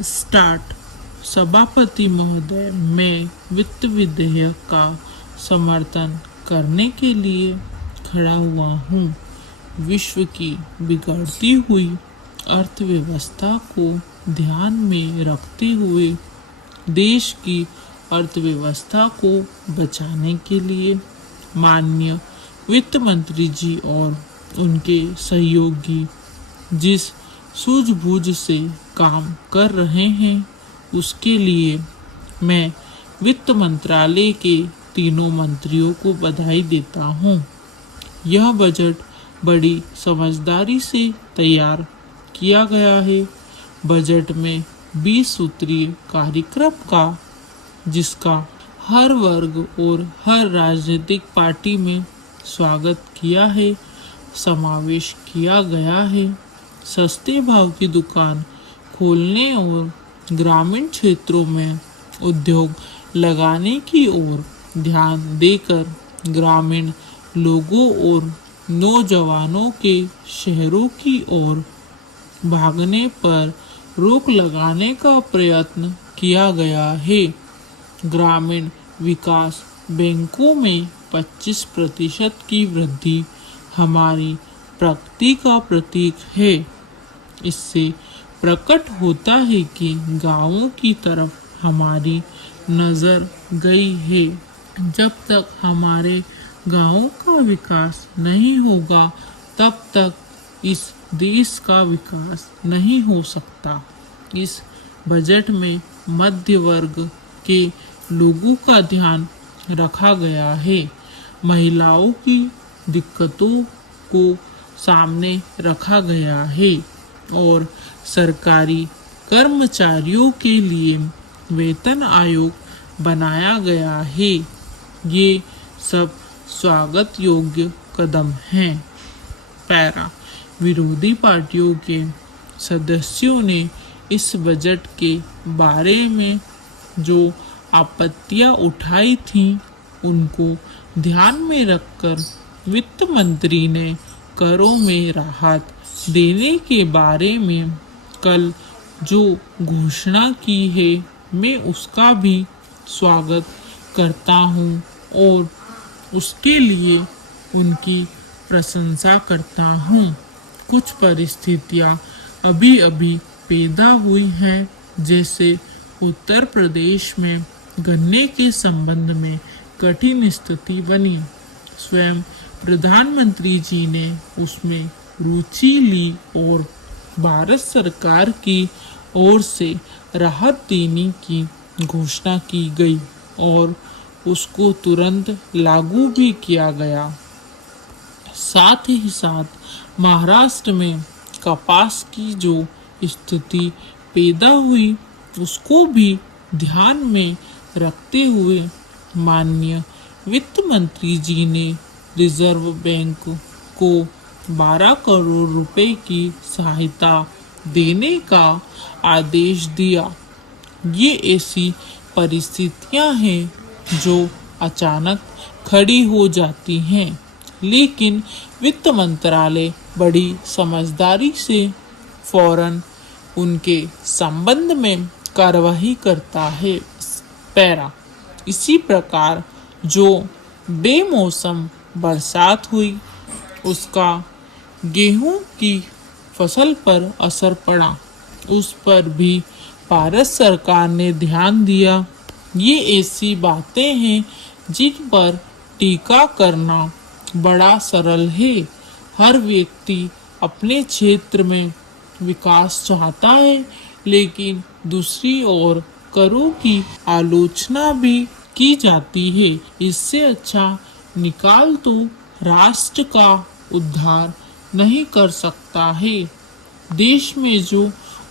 Start. सभापति महोदय, मैं वित्त विधेयक का समर्थन करने के लिए खड़ा हुआ हूँ। विश्व की बिगड़ती हुई अर्थव्यवस्था को ध्यान में रखते हुए देश की अर्थव्यवस्था को बचाने के लिए माननीय वित्त मंत्री जी और उनके सहयोगी जिस सूझबूझ से काम कर रहे हैं उसके लिए मैं वित्त मंत्रालय के तीनों मंत्रियों को बधाई देता हूँ। यह बजट बड़ी समझदारी से तैयार किया गया है। बजट में 20 सूत्रीय कार्यक्रम का, जिसका हर वर्ग और हर राजनीतिक पार्टी में स्वागत किया है, समावेश किया गया है। सस्ते भाव की दुकान खोलने और ग्रामीण क्षेत्रों में उद्योग लगाने की ओर ध्यान देकर ग्रामीण लोगों और नौजवानों के शहरों की ओर भागने पर रोक लगाने का प्रयत्न किया गया है। ग्रामीण विकास बैंकों में 25% की वृद्धि हमारी प्रगति का प्रतीक है। इससे प्रकट होता है कि गांवों की तरफ हमारी नज़र गई है। जब तक हमारे गांवों का विकास नहीं होगा तब तक इस देश का विकास नहीं हो सकता। इस बजट में मध्य वर्ग के लोगों का ध्यान रखा गया है। महिलाओं की दिक्कतों को सामने रखा गया है और सरकारी कर्मचारियों के लिए वेतन आयोग बनाया गया है। ये सब स्वागत योग्य कदम हैं। पैरा। विरोधी पार्टियों के सदस्यों ने इस बजट के बारे में जो आपत्तियां उठाई थीं उनको ध्यान में रखकर वित्त मंत्री ने करों में राहत देने के बारे में कल जो घोषणा की है, मैं उसका भी स्वागत करता हूँ और उसके लिए उनकी प्रशंसा करता हूँ। कुछ परिस्थितियाँ अभी अभी पैदा हुई हैं, जैसे उत्तर प्रदेश में गन्ने के संबंध में कठिन स्थिति बनी। स्वयं प्रधानमंत्री जी ने उसमें रुचि ली और भारत सरकार की ओर से राहत देने की घोषणा की गई और उसको तुरंत लागू भी किया गया। साथ ही साथ महाराष्ट्र में कपास की जो स्थिति पैदा हुई उसको भी ध्यान में रखते हुए माननीय वित्त मंत्री जी ने रिजर्व बैंक को 12 करोड़ रुपए की सहायता देने का आदेश दिया। ये ऐसी परिस्थितियां हैं जो अचानक खड़ी हो जाती हैं, लेकिन वित्त मंत्रालय बड़ी समझदारी से फौरन उनके संबंध में कार्रवाई करता है। पैरा। इसी प्रकार जो बेमौसम बरसात हुई उसका गेहूं की फसल पर असर पड़ा, उस पर भी भारत सरकार ने ध्यान दिया। ये ऐसी बातें हैं जिन पर टीका करना बड़ा सरल है। हर व्यक्ति अपने क्षेत्र में विकास चाहता है, लेकिन दूसरी ओर करों की आलोचना भी की जाती है। इससे अच्छा निकाल तो राष्ट्र का उद्धार नहीं कर सकता है। देश में जो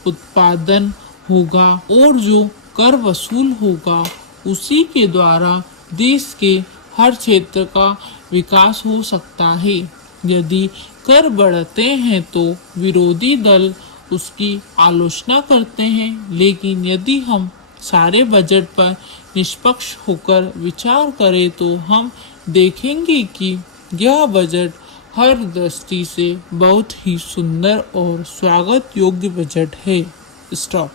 उत्पादन होगा और जो कर वसूल होगा उसी के द्वारा देश के हर क्षेत्र का विकास हो सकता है। यदि कर बढ़ते हैं तो विरोधी दल उसकी आलोचना करते हैं, लेकिन यदि हम सारे बजट पर निष्पक्ष होकर विचार करें तो हम देखेंगे कि यह बजट हर दृष्टि से बहुत ही सुंदर और स्वागत योग्य बजट है। स्टॉप।